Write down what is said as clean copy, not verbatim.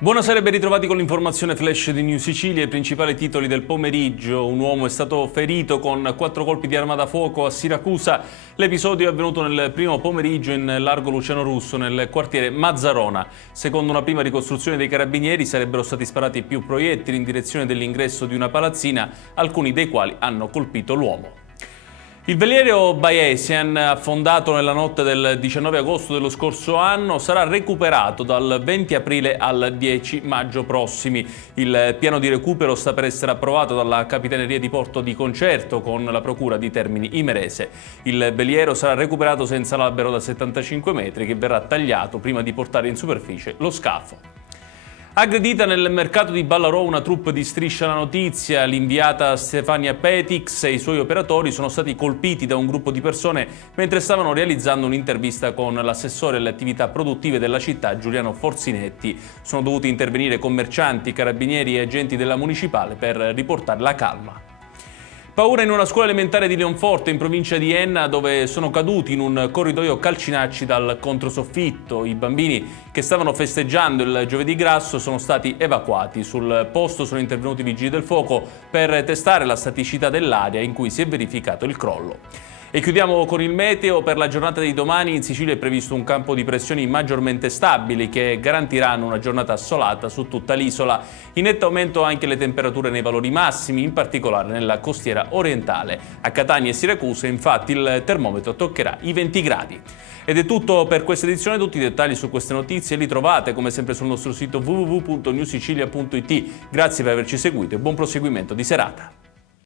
Buonasera e ben ritrovati con l'informazione flash di New Sicilia. I principali titoli del pomeriggio. Un uomo è stato ferito con 4 colpi di arma da fuoco a Siracusa. L'episodio è avvenuto nel primo pomeriggio in largo Luciano Russo, nel quartiere Mazzarona. Secondo una prima ricostruzione dei carabinieri sarebbero stati sparati più proiettili in direzione dell'ingresso di una palazzina, alcuni dei quali hanno colpito l'uomo. Il veliero Bayesian, affondato nella notte del 19 agosto dello scorso anno, sarà recuperato dal 20 aprile al 10 maggio prossimi. Il piano di recupero sta per essere approvato dalla Capitaneria di Porto di concerto con la Procura di Termini Imerese. Il veliero sarà recuperato senza l'albero da 75 metri che verrà tagliato prima di portare in superficie lo scafo. Aggredita nel mercato di Ballarò una troupe di Striscia la Notizia, l'inviata Stefania Petix e i suoi operatori sono stati colpiti da un gruppo di persone mentre stavano realizzando un'intervista con l'assessore alle attività produttive della città Giuliano Forzinetti. Sono dovuti intervenire commercianti, carabinieri e agenti della municipale per riportare la calma. Paura in una scuola elementare di Leonforte, in provincia di Enna, dove sono caduti in un corridoio calcinacci dal controsoffitto. I bambini che stavano festeggiando il giovedì grasso sono stati evacuati. Sul posto sono intervenuti i vigili del fuoco per testare la staticità dell'area in cui si è verificato il crollo. E chiudiamo con il meteo. Per la giornata di domani in Sicilia è previsto un campo di pressioni maggiormente stabili che garantiranno una giornata assolata su tutta l'isola. In netto aumento anche le temperature nei valori massimi, in particolare nella costiera orientale. A Catania e Siracusa infatti il termometro toccherà i 20 gradi. Ed è tutto per questa edizione. Tutti i dettagli su queste notizie li trovate come sempre sul nostro sito www.newsicilia.it. Grazie per averci seguito e buon proseguimento di serata.